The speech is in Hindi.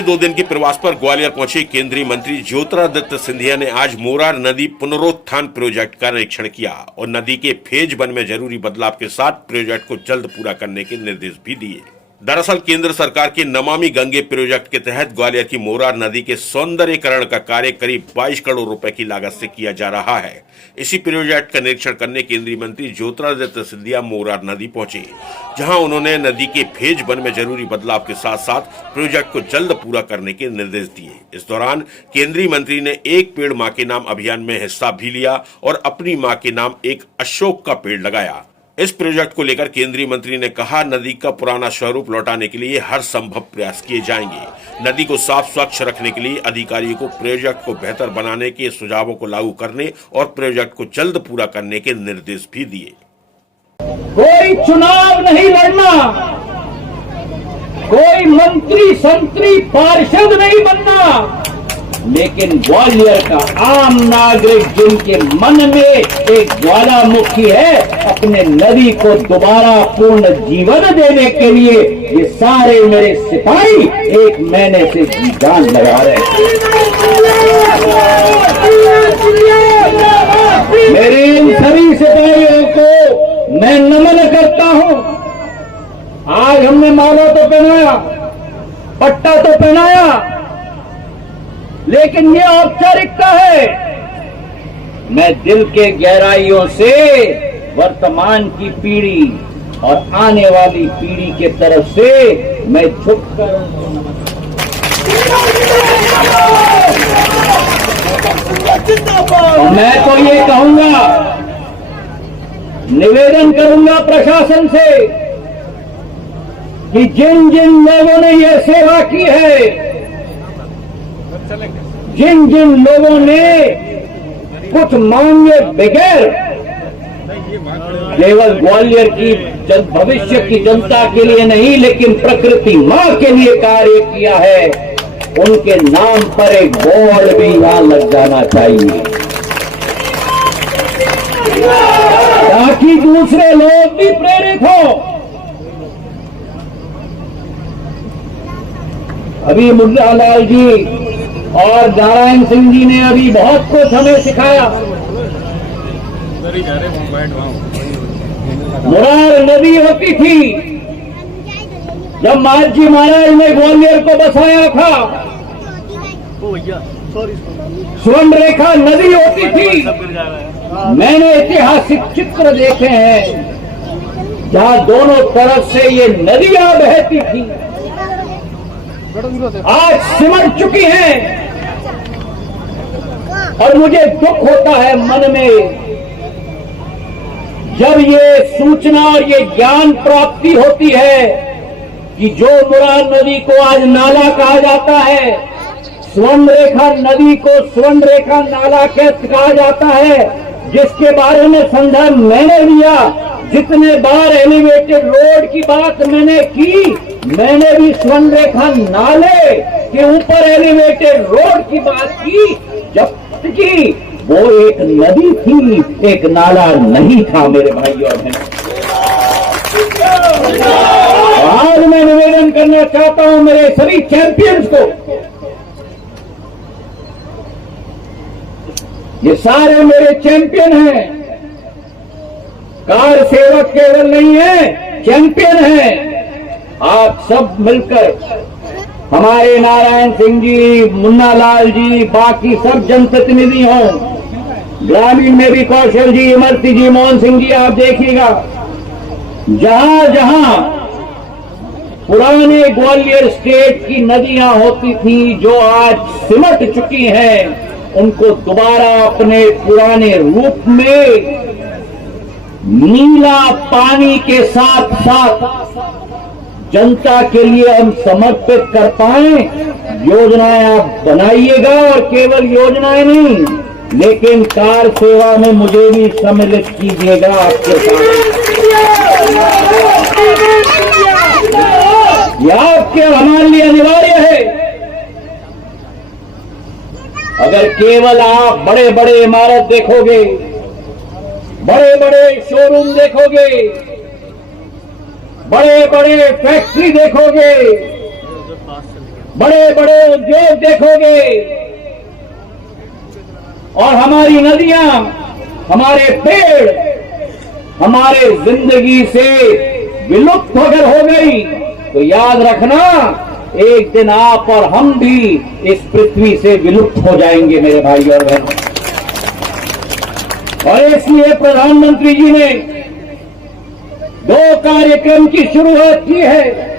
के 2 दिन के प्रवास पर ग्वालियर पहुंचे केंद्रीय मंत्री ज्योतिरादित्य सिंधिया ने आज मोरार नदी पुनरुत्थान प्रोजेक्ट का निरीक्षण किया और नदी के फेज 1 में जरूरी बदलाव के साथ प्रोजेक्ट को जल्द पूरा करने के निर्देश भी दिए। दरअसल केंद्र सरकार के नमामि गंगे प्रोजेक्ट के तहत ग्वालियर की मोरार नदी के सौंदर्यीकरण का कार्य करीब 22 करोड़ रुपए की लागत से किया जा रहा है। इसी प्रोजेक्ट का निरीक्षण करने केंद्रीय मंत्री ज्योतिरादित्य सिंधिया मोरार नदी पहुंचे, जहां उन्होंने नदी के फेज 1 में जरूरी बदलाव के साथ साथ प्रोजेक्ट को जल्द पूरा करने के निर्देश दिए। इस दौरान केंद्रीय मंत्री ने एक पेड़ मां के नाम अभियान में हिस्सा भी लिया और अपनी मां के नाम एक अशोक का पेड़ लगाया। इस प्रोजेक्ट को लेकर केंद्रीय मंत्री ने कहा, नदी का पुराना स्वरूप लौटाने के लिए हर संभव प्रयास किए जाएंगे। नदी को साफ स्वच्छ रखने के लिए अधिकारियों को प्रोजेक्ट को बेहतर बनाने के सुझावों को लागू करने और प्रोजेक्ट को जल्द पूरा करने के निर्देश भी दिए। कोई चुनाव नहीं लड़ना, कोई मंत्री संतरी पार्षद नहीं बनना, लेकिन ग्वालियर का आम नागरिक जिनके मन में एक ज्वालामुखी है, अपने नदी को दोबारा पूर्ण जीवन देने के लिए ये सारे मेरे सिपाही एक महीने से जी जान लगा रहे हैं। मेरे इन सभी सिपाहियों को मैं नमन करता हूं। आज हमने माला तो पहनाया, पट्टा तो पहनाया, लेकिन ये औपचारिकता है। मैं दिल के गहराइयों से वर्तमान की पीढ़ी और आने वाली पीढ़ी के तरफ से मैं झुककर मैं तो ये कहूंगा, निवेदन करूंगा प्रशासन से कि जिन जिन लोगों ने ये सेवा की है, जिन जिन लोगों ने कुछ मांगे बगैर केवल ग्वालियर की भविष्य की जनता के लिए नहीं, लेकिन प्रकृति मां के लिए कार्य किया है, उनके नाम पर एक बोर्ड भी यहां लग जाना चाहिए, ताकि दूसरे लोग भी प्रेरित हो। अभी मुन्ना लाल जी और नारायण सिंह जी ने अभी बहुत कुछ हमें सिखाया। मोरार नदी होती थी जब महाजी महाराज ने ग्वालियर को बसाया था, स्वर्ण रेखा नदी होती थी। मैंने ऐतिहासिक चित्र देखे हैं जहां दोनों तरफ से ये नदियां बहती थी, आज सिमट चुकी हैं। और मुझे दुख होता है मन में जब ये सूचना और ये ज्ञान प्राप्ति होती है कि जो मोरार नदी को आज नाला कहा जाता है, स्वर्ण रेखा नदी को स्वर्ण रेखा नाला कहा जाता है, जिसके बारे में संदर्भ मैंने लिया। जितने बार एलिवेटेड रोड की बात मैंने की, मैंने भी स्वर्ण रेखा नाले के ऊपर एलिवेटेड रोड की बात की, जबकि वो एक नदी थी, एक नाला नहीं था मेरे भाइयों और बहनों। आज मैं निवेदन करना चाहता हूं मेरे सभी चैंपियंस को, ये सारे मेरे चैंपियन हैं, कार सेवक केवल नहीं है, चैंपियन हैं। आप सब मिलकर, हमारे नारायण सिंह जी, मुन्ना लाल जी, बाकी सब जनप्रतिनिधि हों, ग्रामीण में भी कौशल जी, इमरती जी, मोहन सिंह जी, आप देखिएगा जहां जहां पुराने ग्वालियर स्टेट की नदियां होती थी जो आज सिमट चुकी हैं, उनको दोबारा अपने पुराने रूप में नीला पानी के साथ साथ जनता के लिए हम समर्पित कर पाए। योजनाएं आप बनाइएगा, और केवल योजनाएं नहीं, लेकिन कार सेवा में मुझे भी सम्मिलित कीजिएगा आपके साथ। यह आपके हमारे लिए अनिवार्य है। अगर केवल आप बड़े बड़े इमारत देखोगे, बड़े बड़े शोरूम देखोगे, बड़े बड़े फैक्ट्री देखोगे, बड़े बड़े उद्योग देखोगे और हमारी नदियां, हमारे पेड़, हमारे जिंदगी से विलुप्त अगर हो गई तो याद रखना एक दिन आप और हम भी इस पृथ्वी से विलुप्त हो जाएंगे मेरे भाई और बहनों। और इसलिए प्रधानमंत्री जी ने 2 कार्यक्रम की शुरुआत की है।